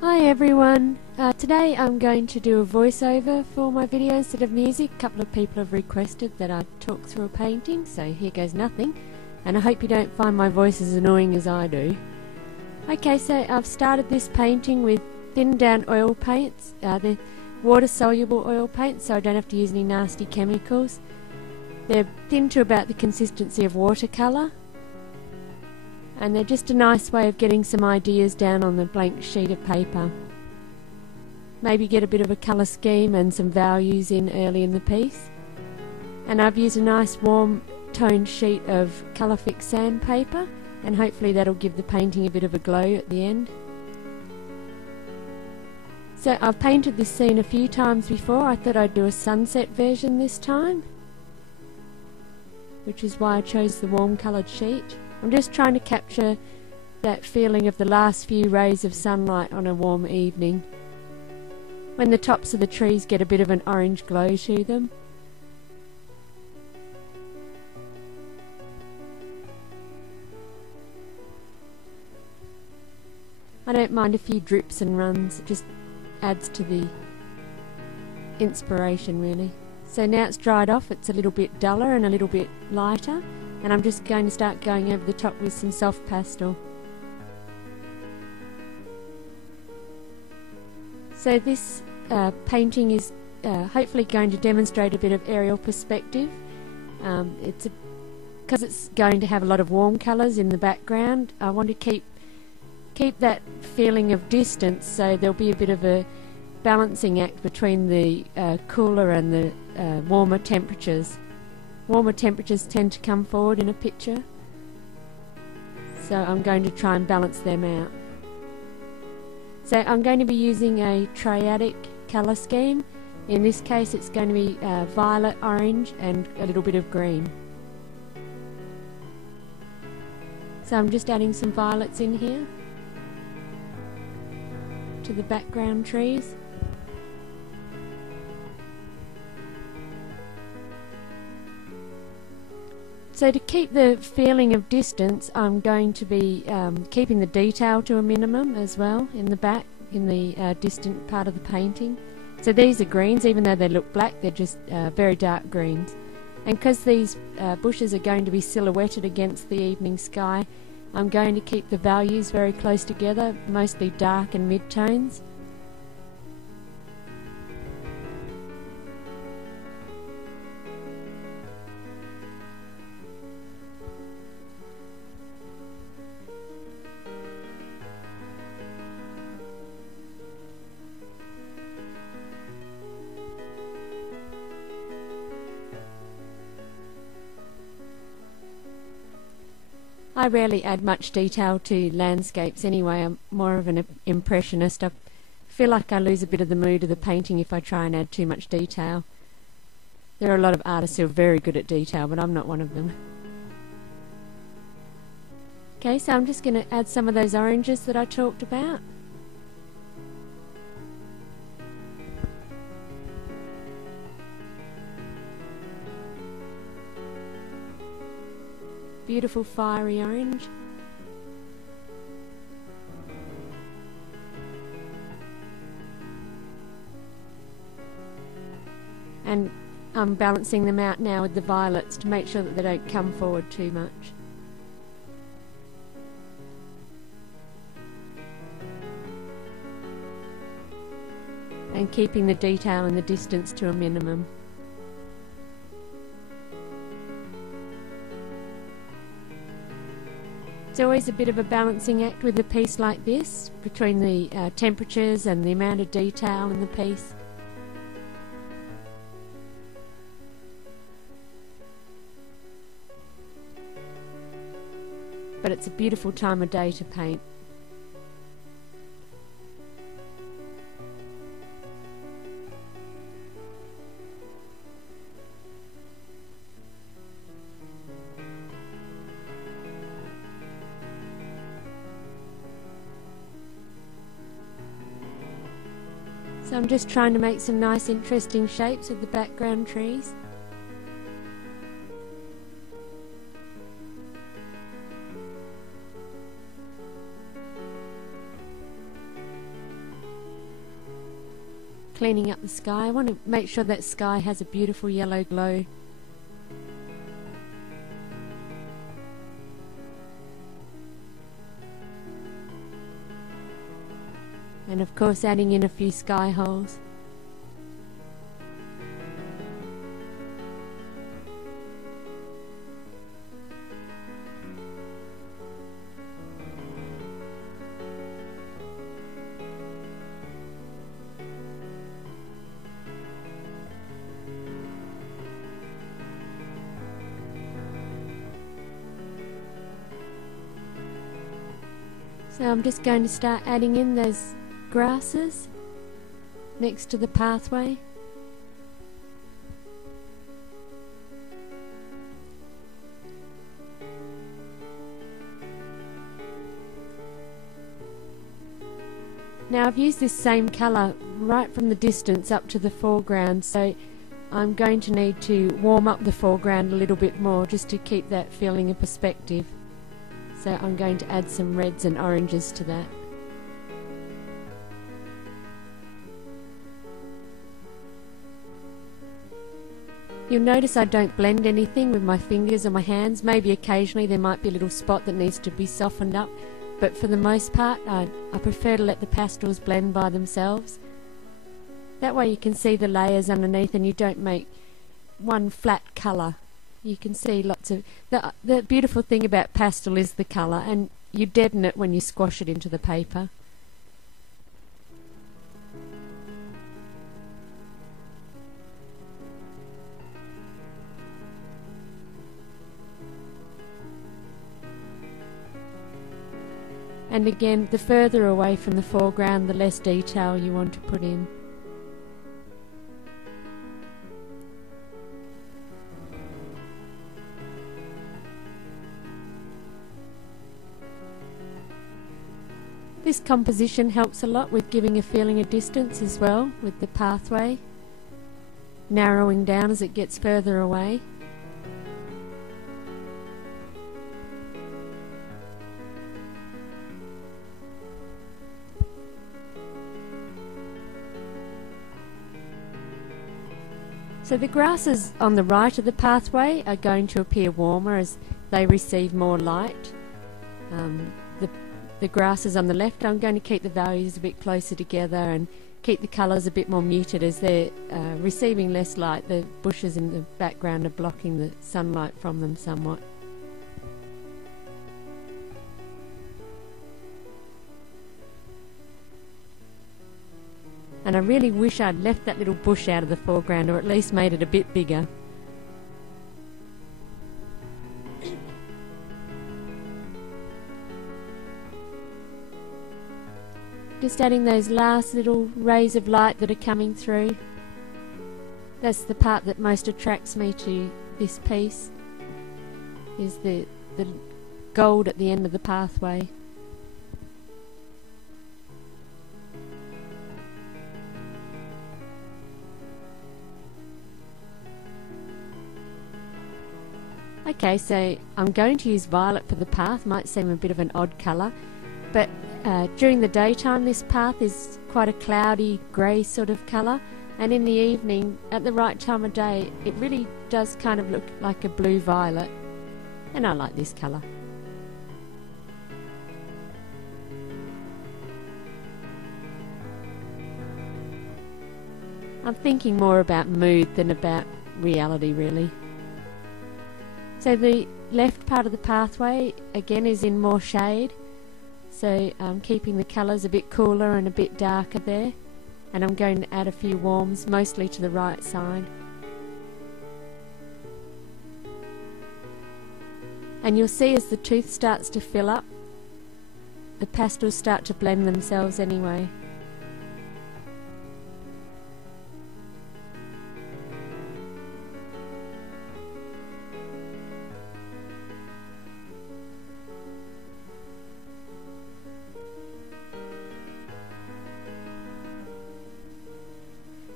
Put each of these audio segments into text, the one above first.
Hi everyone, today I'm going to do a voiceover for my video instead of music. A couple of people have requested that I talk through a painting, so here goes nothing, and I hope you don't find my voice as annoying as I do. Okay, so I've started this painting with thinned down oil paints. They're water soluble oil paints, so I don't have to use any nasty chemicals. They're thin to about the consistency of watercolour, and they're just a nice way of getting some ideas down on the blank sheet of paper. Maybe get a bit of a colour scheme and some values in early in the piece. And I've used a nice warm toned sheet of colour fix sandpaper, and hopefully that'll give the painting a bit of a glow at the end. So I've painted this scene a few times before. I thought I'd do a sunset version this time, which is why I chose the warm coloured sheet. I'm just trying to capture that feeling of the last few rays of sunlight on a warm evening, when the tops of the trees get a bit of an orange glow to them. I don't mind a few drips and runs, it just adds to the inspiration really. So now it's dried off, it's a little bit duller and a little bit lighter, and I'm just going to start going over the top with some soft pastel. So this painting is hopefully going to demonstrate a bit of aerial perspective. Because it's going to have a lot of warm colours in the background, I want to keep that feeling of distance, so there'll be a bit of a balancing act between the cooler and the warmer temperatures. Warmer temperatures tend to come forward in a picture, so I'm going to try and balance them out. So I'm going to be using a triadic colour scheme. In this case it's going to be violet, orange and a little bit of green. So I'm just adding some violets in here to the background trees. So to keep the feeling of distance, I'm going to be keeping the detail to a minimum as well in the back, in the distant part of the painting. So these are greens, even though they look black, they're just very dark greens. And because these bushes are going to be silhouetted against the evening sky, I'm going to keep the values very close together, mostly dark and mid-tones. I rarely add much detail to landscapes anyway. I'm more of an impressionist. I feel like I lose a bit of the mood of the painting if I try and add too much detail. There are a lot of artists who are very good at detail, but I'm not one of them. Okay, so I'm just going to add some of those oranges that I talked about. Beautiful fiery orange. And I'm balancing them out now with the violets to make sure that they don't come forward too much. And keeping the detail and the distance to a minimum. It's always a bit of a balancing act with a piece like this, between the temperatures and the amount of detail in the piece. But it's a beautiful time of day to paint. So I'm just trying to make some nice interesting shapes with the background trees. cleaning up the sky. I want to make sure that sky has a beautiful yellow glow. And of course adding in a few sky holes. So I'm just going to start adding in those grasses next to the pathway. Now I've used this same colour right from the distance up to the foreground, so I'm going to need to warm up the foreground a little bit more just to keep that feeling of perspective. So I'm going to add some reds and oranges to that. You'll notice I don't blend anything with my fingers or my hands. Maybe occasionally there might be a little spot that needs to be softened up, but for the most part I prefer to let the pastels blend by themselves. That way you can see the layers underneath and you don't make one flat colour. You can see lots of... The beautiful thing about pastel is the colour, and you deaden it when you squash it into the paper. And again, the further away from the foreground, the less detail you want to put in. This composition helps a lot with giving a feeling of distance as well, with the pathway narrowing down as it gets further away. So the grasses on the right of the pathway are going to appear warmer as they receive more light. The grasses on the left, I'm going to keep the values a bit closer together and keep the colours a bit more muted as they're receiving less light. The bushes in the background are blocking the sunlight from them somewhat. And I really wish I'd left that little bush out of the foreground, or at least made it a bit bigger. Just adding those last little rays of light that are coming through. That's the part that most attracts me to this piece, is the gold at the end of the pathway. Okay, so I'm going to use violet for the path. Might seem a bit of an odd colour, but during the daytime this path is quite a cloudy grey sort of colour, and in the evening at the right time of day it really does kind of look like a blue violet, and I like this colour. I'm thinking more about mood than about reality really. So the left part of the pathway again is in more shade, so I'm keeping the colours a bit cooler and a bit darker there, and I'm going to add a few warms, mostly to the right side. And you'll see as the tooth starts to fill up, the pastels start to blend themselves anyway.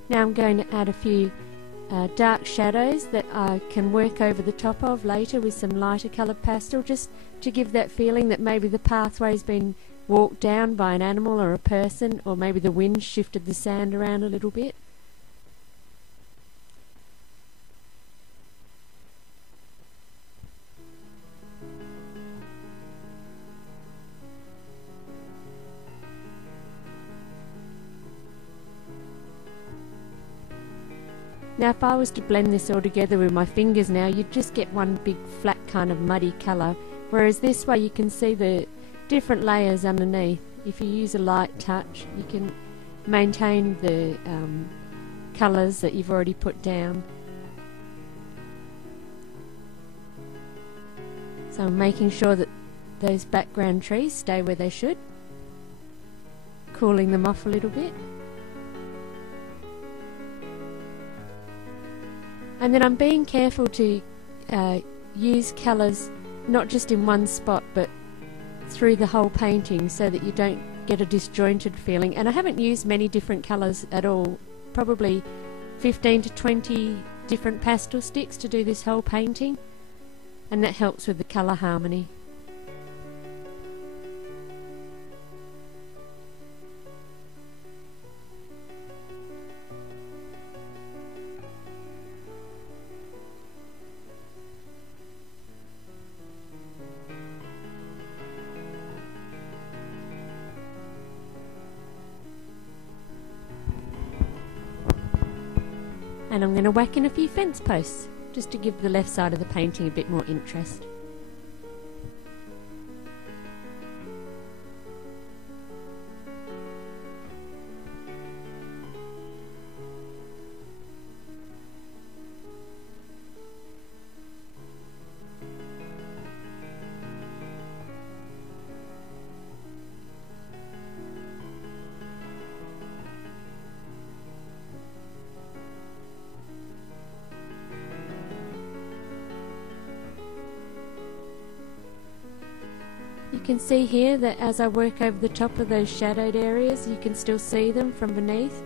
Now I'm going to add a few dark shadows that I can work over the top of later with some lighter coloured pastel, just to give that feeling that maybe the pathway's been walked down by an animal or a person, or maybe the wind shifted the sand around a little bit. Now if I was to blend this all together with my fingers now, you'd just get one big flat kind of muddy colour, whereas this way you can see the different layers underneath. If you use a light touch, you can maintain the colours that you've already put down. So I'm making sure that those background trees stay where they should, cooling them off a little bit. And then I'm being careful to use colours not just in one spot but through the whole painting so that you don't get a disjointed feeling. And I haven't used many different colours at all, probably 15 to 20 different pastel sticks to do this whole painting, and that helps with the colour harmony. And I'm going to whack in a few fence posts just to give the left side of the painting a bit more interest. You can see here that as I work over the top of those shadowed areas, you can still see them from beneath.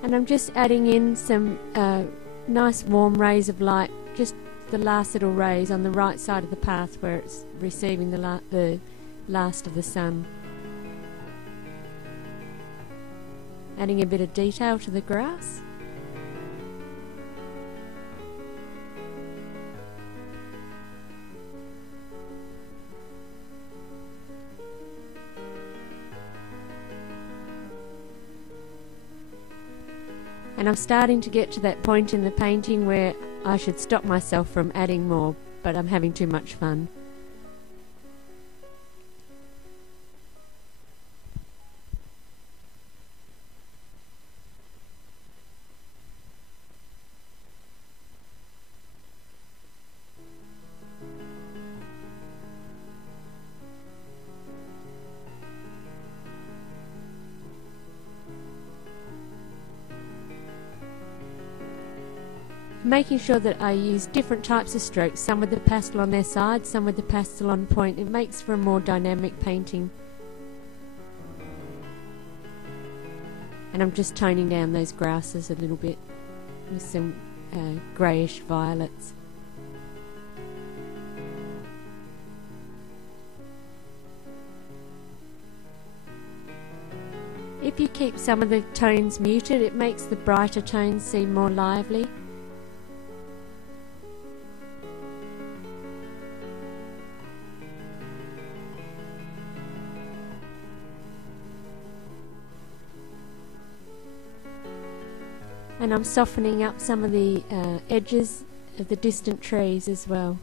And I'm just adding in some nice warm rays of light, just the last little rays on the right side of the path where it's receiving the last of the sun. Adding a bit of detail to the grass. And I'm starting to get to that point in the painting where I should stop myself from adding more, but I'm having too much fun. Making sure that I use different types of strokes, some with the pastel on their side, some with the pastel on point. It makes for a more dynamic painting. And I'm just toning down those grasses a little bit with some greyish violets. If you keep some of the tones muted, it makes the brighter tones seem more lively. And I'm softening up some of the edges of the distant trees as well.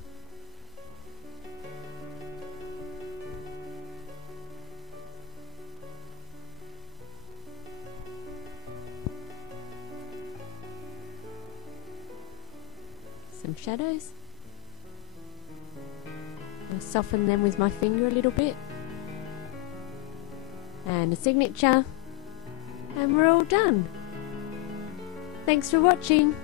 Some shadows. I'll soften them with my finger a little bit. And a signature. And we're all done. Thanks for watching.